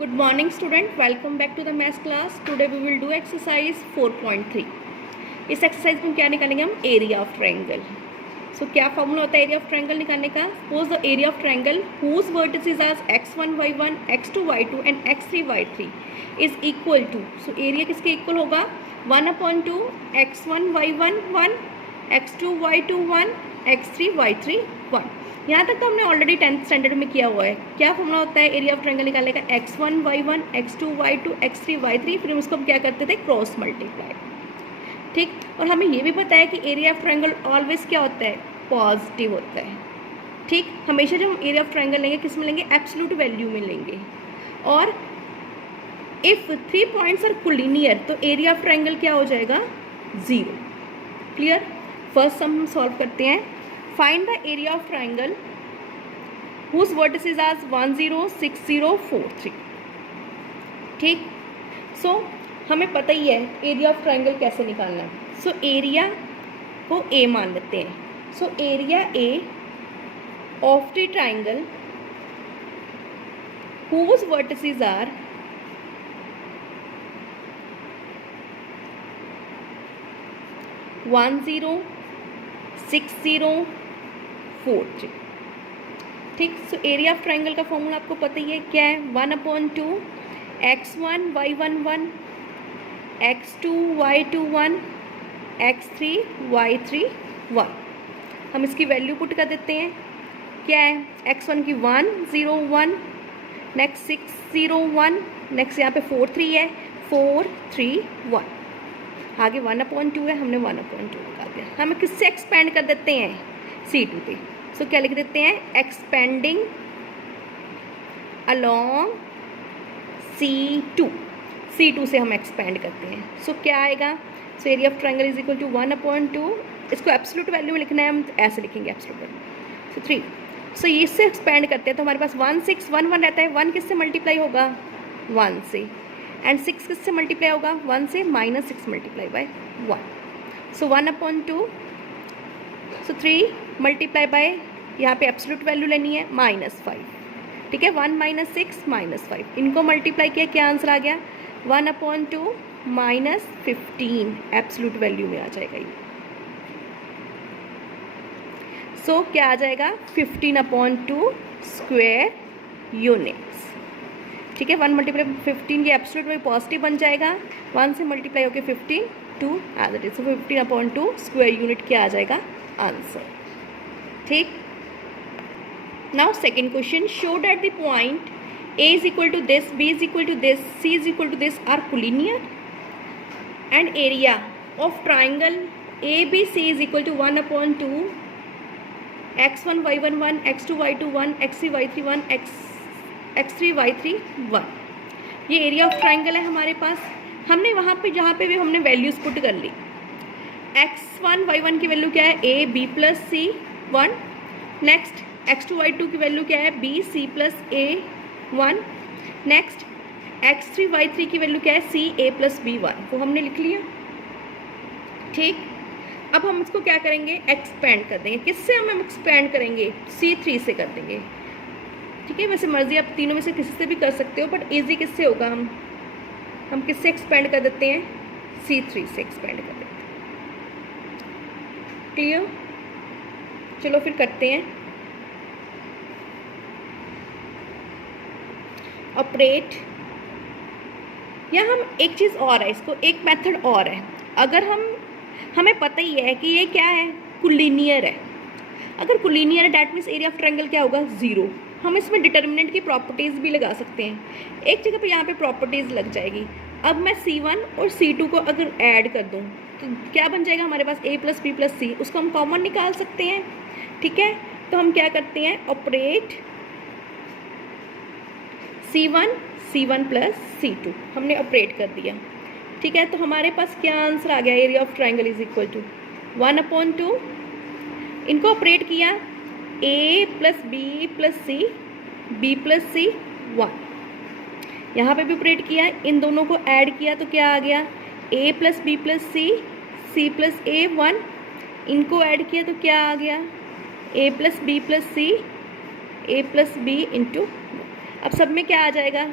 Good morning student, welcome back to the math class. Today we will do exercise 4.3. इस exercise में क्या निकालेंगे हम? Area of triangle. सो क्या फॉर्मूला होता है एरिया ऑफ ट्रायंगल निकालने का? Suppose the area of triangle whose vertices are x1 y1 x2 y2 and x3 y3 is equal to. So area किसके इक्वल होगा? 1/2 x1 y1 1 x2 y2 1 x3 y3 1. यहाँ तक तो हमने ऑलरेडी 10th स्टैंडर्ड में किया हुआ है. क्या फॉर्मूला होता है एरिया ऑफ ट्रायंगल निकालने का? x1 y1 x2 y2 x3 y3. फिर हम उसको हम क्या करते थे? Cross multiply. ठीक. और हमें ये भी पता है कि एरिया ऑफ ट्रायंगल ऑलवेज क्या होता है? पॉजिटिव होता है. ठीक. हमेशा जब हम एरिया ऑफ ट्रायंगल लेंगे किस में लेंगे? एब्सोल्यूट वैल्यू में लेंगे. और इफ 3 पॉइंट्स आर कोलिनियर तो एरिया ऑफ ट्रायंगल क्या हो जाएगा? 0. क्लियर. फर्स्ट हम सॉल्व करते हैं. Find the area of triangle whose vertices are 1 0 6 0 4 3. ठीक. सो हमें पता ही है एरिया ऑफ ट्रायंगल कैसे निकालना है. सो एरिया को ए मान लेते हैं. So area A of the triangle whose vertices are 1 0 6 0 4 3. ठीक. सो एरिया ऑफ ट्रायंगल का फॉर्मूला आपको पता ही है. क्या है? 1/2 x1 y1 1 x2 y2 1 x3 y3 1. हम इसकी वैल्यू पुट कर देते हैं. क्या है? x1 की 1 0 1 नेक्स्ट 6 0 1 नेक्स्ट यहाँ पे 4 3 है 4 3 1. आगे 1/2 है. हमने 1/2 निकाल दिया. हम किससे एक्सपेंड कर देते हैं? C2 पे. सो क्या लिख देते हैं? एक्सपेंडिंग अलोंग C2 से हम एक्सपेंड करते हैं. सो क्या आएगा? So area of triangle is equal to 1/2. इसको एब्सोल्यूट वैल्यू में लिखना है. हम ऐसे लिखेंगे एब्सोल्यूट वैल्यू. सो 3. सो ये इससे एक्सपेंड करते हैं तो हमारे पास 1 6 1 1 रहता है. 1 किससे मल्टीप्लाई होगा? 1 से. एंड 6 किससे मल्टीप्लाई होगा? 1 से. -6 multiply by 1. So 1/2. So 3 multiply by यहाँ पे एब्सोल्यूट वैल्यू लेनी है -5. ठीक है. 1 -6 -5 इनको मल्टीप्लाई किया. क्या आंसर आ गया? 1/2 -15 एब्सोल्यूट वैल्यू में आ जाएगा ये. सो क्या आ जाएगा? 15/2 स्क्वायर यूनिट्स. ठीक है. 1 मल्टीप्लाई 15 ये एब्सोल्यूट वैल्यू पॉजिटिव बन जाएगा. 1 से मल्टीप्लाई होकर 15 2 as it is. So 15/2 square unit क्या आ जाएगा? आंसर. ठीक. Now second question. Show that the point A is equal to this, B is equal to this, C is equal to this are collinear and area of triangle ABC is equal to 1/2 x1 y1 1 x2 y2 1 x3 y3 1 x3 y3 1. ये area of triangle है हमारे पास. हमने वहाँ पे जहाँ पे भी हमने वैल्यूज पुट कर ली. x1 y1 की वैल्यू क्या है? a b plus c 1. Next x2 y2 की वैल्यू क्या है? b c plus a 1. Next x3 y3 की वैल्यू क्या है? c a plus b 1. वो हमने लिख लिया. ठीक. अब हम इसको क्या करेंगे? एक्सपेंड कर देंगे. किससे हम एक्सपेंड करेंगे? C3 से कर देंगे. ठीक है. वैसे मर्जी आप तीनों में से किसी से भी कर सकते हो बट इजी किससे होगा? हम किससे एक्सपेंड कर देते हैं? C3 से एक्सपेंड कर देते हैं. क्लियर. चलो फिर करते हैं. ऑपरेट. या हम एक चीज़ और है, इसको एक मेथड और है. अगर हमें पता ही है कि ये क्या है? कोलिनियर है. अगर कोलिनियर है that means area of triangle क्या होगा? 0. हम इसमें डिटर्मिनेंट की प्रॉपर्टीज़ भी लगा सकते हैं. एक जगह पे यहाँ पे प्रॉपर्टीज़ लग जाएगी. अब मैं C1 और C2 को अगर ऐड कर दूँ तो क्या बन जाएगा हमारे पास? A plus B plus C. उसको हम कॉमन निकाल सकते हैं. ठीक है. तो हम क्या करते हैं? ऑपरेट C1 प्लस C2 हमने ऑपरेट कर दिया. ठीक है. तो हमारे पास क्या आंसर आ गया? Area of triangle is equal to 1/2. इनको ऑपरेट किया. A plus B plus C B plus C 1. यहाँ पे भी ऑपरेट किया. इन दोनों को ऐड किया तो क्या आ गया? A plus B plus C plus A 1. इनको ऐड किया तो क्या आ गया? A plus B into. अब सब में क्या आ जाएगा?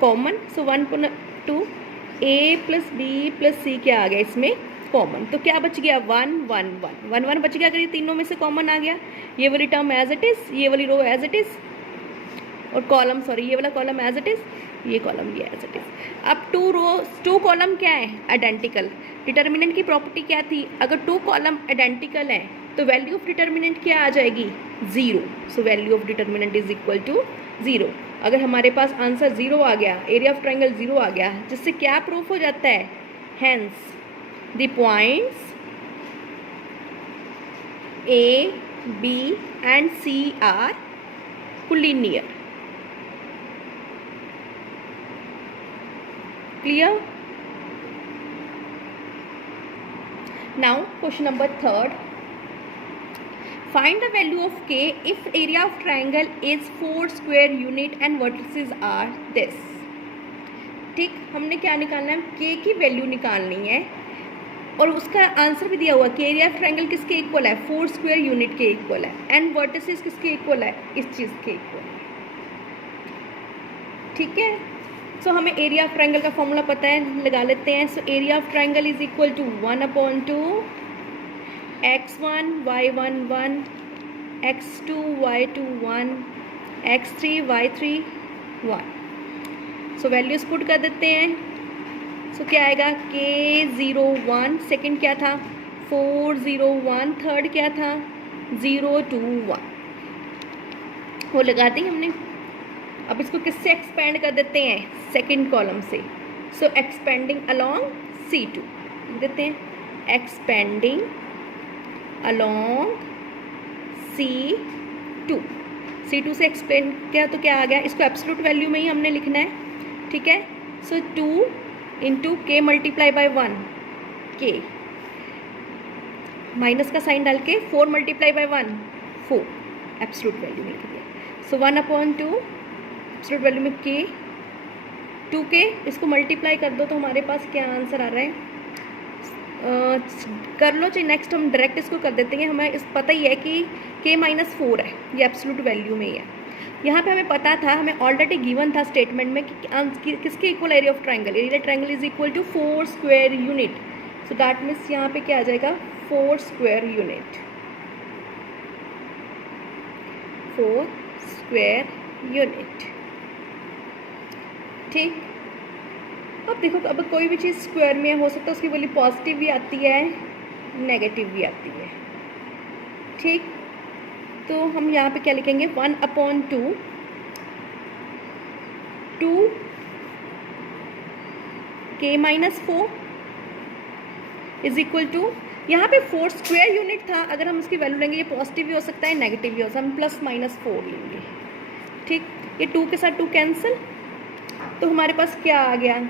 कॉमन, सो 1/2 ए प्लस बी प्लस सी क्या आ गया इसमें कॉमन, तो क्या बच गया 1 1 1 1 1 बच गया। अगर ये तीनों में से कॉमन आ गया, ये वाली टर्म एज इट इज़, ये वाली रो एज इट इज़, और कॉलम सॉरी ये वाला कॉलम एज इट इज़, ये कॉलम ये एज इट इज़। अब 2 कॉलम क्या है आइडेंटिकल। डिटर्मिनेंट की प्रॉपर्टी क्या थी, अगर 2 कॉलम आइडेंटिकल हैं तो वैल्यू ऑफ डिटर्मिनेंट क्या आ जाएगी 0, so value of determinant is equal to 0। अगर हमारे पास आंसर 0 आ गया, एरिया ऑफ ट्रायंगल 0 आ गया, जिससे क्या प्रूफ हो जाता है, hence the points A B and C are collinear. Clear? Now question number 3. Find the value of k if area of triangle is 4 square unit and vertices are this. ठीक, हमने क्या निकालना है, k की value निकालनी है और उसका आंसर भी दिया हुआ कि एरिया ऑफ ट्रायंगल किसके इक्वल है, 4 स्क्वायर यूनिट के इक्वल है, एंड वर्टिसेस किसके इक्वल है, इस चीज़ के इक्वल है। ठीक है, सो हमें एरिया ऑफ ट्रायंगल का फॉर्मूला पता है, लगा लेते हैं। So area of triangle is equal to 1/2 x1 y1 1 x2 y2 1 x3 y3 1। So values put कर देते हैं। सो क्या आएगा k01, सेकंड क्या था 401, थर्ड क्या था 021, वो लगा दी हमने। अब इसको किससे एक्सपेंड कर देते हैं, सेकंड कॉलम से। सो एक्सपेंडिंग अलोंग C2 देते हैं, एक्सपेंडिंग अलोंग C2 से एक्सपेंड किया तो क्या आ गया, इसको एब्सोल्यूट वैल्यू में ही हमने लिखना है। ठीक है, सो 2 into k multiply by 1 k, minus का साइन डाल के 4 मल्टीप्लाई बाई 1 4, एब्सोल्यूट वैल्यू में लिख दिया। सो 1/2 एब्सोल्यूट वैल्यू में k 2k, इसको मल्टीप्लाई कर दो तो हमारे पास क्या आंसर आ रहा है, कर लो चाहे नेक्स्ट हम डायरेक्ट इसको कर देते हैं। हमें इस पता ही है कि k-4 है, ये एब्सोल्यूट वैल्यू में ही है। यहाँ पे हमें पता था, हमें ऑलरेडी गिवन था स्टेटमेंट में कि किसके equal area of triangle, area triangle is equal to 4 square unit. So that means यहाँ पे क्या आ जाएगा 4 स्क्वायर यूनिट, 4 स्क्वायर यूनिट। ठीक, अब देखो, अब कोई भी चीज़ स्क्वायर में हो सकता है उसकी वैल्यू पॉजिटिव भी आती है, नेगेटिव भी आती है। ठीक, तो हम यहाँ पे क्या लिखेंगे 1/2 k-4 इज इक्वल टू, यहाँ पे 4 स्क्वायर यूनिट था, अगर हम इसकी वैल्यू लेंगे ये पॉजिटिव भी हो सकता है नेगेटिव भी हो सकता है, हम +-4 लेंगे। ठीक, ये 2 के साथ 2 कैंसिल, तो हमारे पास क्या आ गया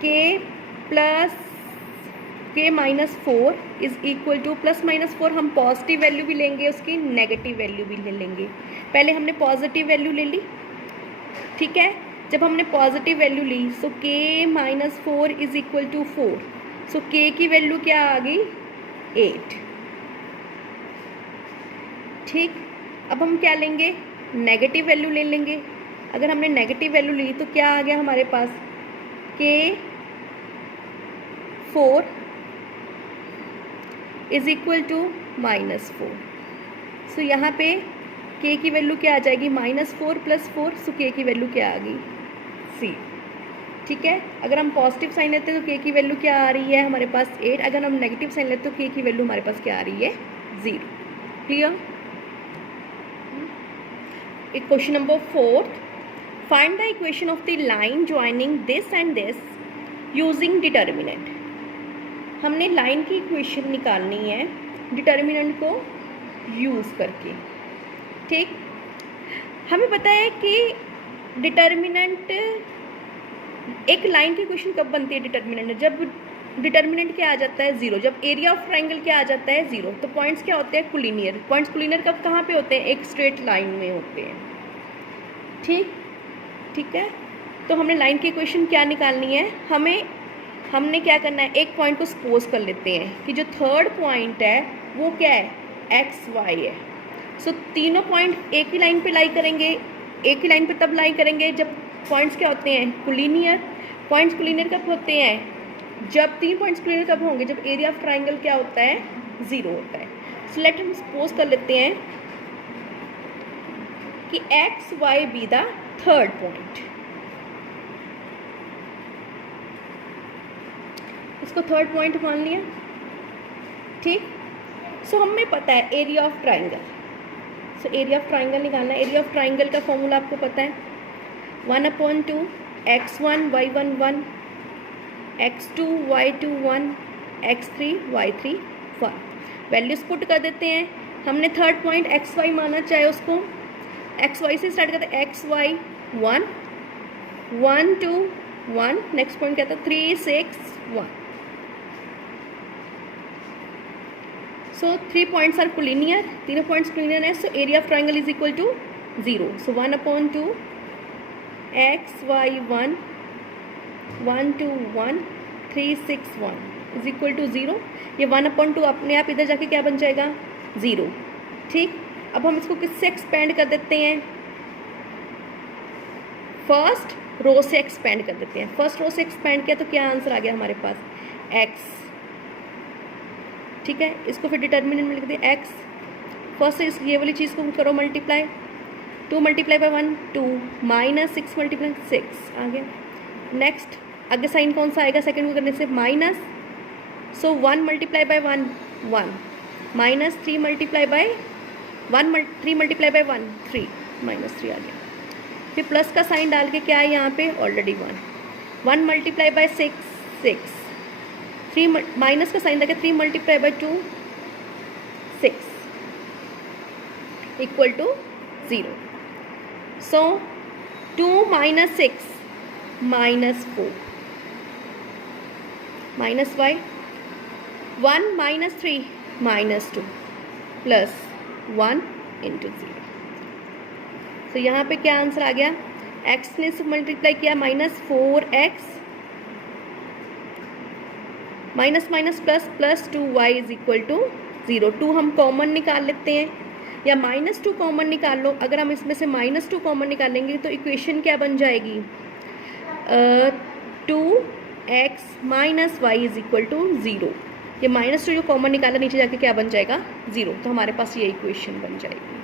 k-4 इज इक्वल टू +-4, हम पॉजिटिव वैल्यू भी लेंगे उसकी, नेगेटिव वैल्यू भी ले लेंगे। पहले हमने पॉजिटिव वैल्यू ले ली। ठीक है, जब हमने पॉजिटिव वैल्यू ली so k-4 is equal to 4, so k की वैल्यू क्या आ गई 8। ठीक, अब हम क्या लेंगे, नेगेटिव वैल्यू ले लेंगे। अगर हमने नेगेटिव वैल्यू ली तो क्या आ गया हमारे पास k-4 इज इक्वल टू -4। सो यहाँ पे k की वैल्यू क्या आ जाएगी -4 + 4, सो k की वैल्यू क्या आ गई c। ठीक है, अगर हम पॉजिटिव साइन लेते हैं तो k की वैल्यू क्या आ रही है हमारे पास 8, अगर हम नेगेटिव साइन लेते हैं तो k की वैल्यू हमारे पास क्या आ रही है 0। Clear? Question number 4, find the equation of the line joining this and this using determinant. हमने लाइन की इक्वेशन निकालनी है डिटर्मिनेंट को यूज़ करके। ठीक, हमें पता है कि डिटर्मिनेंट, एक लाइन की इक्वेशन कब बनती है डिटर्मिनेंट, जब डिटर्मिनेंट क्या आ जाता है 0, जब एरिया ऑफ ट्रायंगल क्या आ जाता है 0, तो पॉइंट्स क्या होते हैं कोलिनियर। पॉइंट्स कोलिनियर कब कहाँ पे होते हैं, एक स्ट्रेट लाइन में होते हैं। ठीक, ठीक है, तो हमने लाइन की इक्वेशन क्या निकालनी है, हमने क्या करना है, एक पॉइंट को सपोज कर लेते हैं कि जो थर्ड पॉइंट है वो क्या है XY है। सो तीनों पॉइंट एक ही लाइन पे लाई करेंगे, एक ही लाइन पे तब लाई करेंगे जब पॉइंट्स क्या होते हैं? कोलिनियर। पॉइंट्स कोलिनियर कब होते हैं? जब 3 पॉइंट्स कोलिनियर कब होंगे? जब एरिया ऑफ ट्राइंगल क्या होता है? 0 होता है। सो लेट हम सपोज कर लेते हैं कि x y be the third point. इसको थर्ड पॉइंट मान लिया, ठीक। सो हमें पता है area of triangle. So area of triangle निकालना है। एरिया ऑफ ट्राइंगल का फॉर्मूला आपको पता है 1/2 x1 y1 1 x2 y2 1 x3 y3 1। Values put कर देते हैं। हमने थर्ड पॉइंट एक्स वाई माना, चाहे उसको एक्स वाई से स्टार्ट करते हैं। एक्स वाई 1 1 2 1, नेक्स्ट पॉइंट क्या था? 3 6 1। सो 3 पॉइंट्स आर कोलिनियर, तीनों पॉइंट्स कोलिनियर है। So area of triangle is equal to 0। So 1/2 x y 1 1 2 1 3 6 1 is equal to 0। ये 1/2 अपने आप इधर जाके क्या बन जाएगा? 0, ठीक। अब हम इसको किससे एक्सपेंड कर देते हैं? फर्स्ट रो से एक्सपेंड कर देते हैं। फर्स्ट रो से एक्सपेंड किया तो क्या आंसर आ गया हमारे पास? x, ठीक है। इसको फिर डिटर्मिनेंट में लिख दिया x। फर्स्ट से ये वाली चीज़ को करो मल्टीप्लाई, 2 × 1 2 -6 × 6 आ गया। नेक्स्ट आगे साइन कौन सा आएगा? सेकंड को करने से माइनस। सो 1 × 1 1 -3 × 1 3 × 1 3 -3 आ गया। फिर प्लस का साइन डाल के क्या है यहाँ पे? ऑलरेडी 1 × 6 6 3 माइनस का साइन देके 3 × 2 6 equal to 0। So 2 - 6 -4 minus y 1 - 3 -2 plus 1 × 0। तो यहाँ पे क्या आंसर आ गया? x ने से मल्टीप्लाई किया -4x minus minus plus plus 2y is equal to 0। 2 हम कॉमन निकाल लेते हैं या -2 कॉमन निकाल लो। अगर हम इसमें से -2 कॉमन निकालेंगे तो इक्वेशन क्या बन जाएगी? 2x - y is equal to 0। ये -2 जो कॉमन निकाला नीचे जाके क्या बन जाएगा? 0। तो हमारे पास ये इक्वेशन बन जाएगी।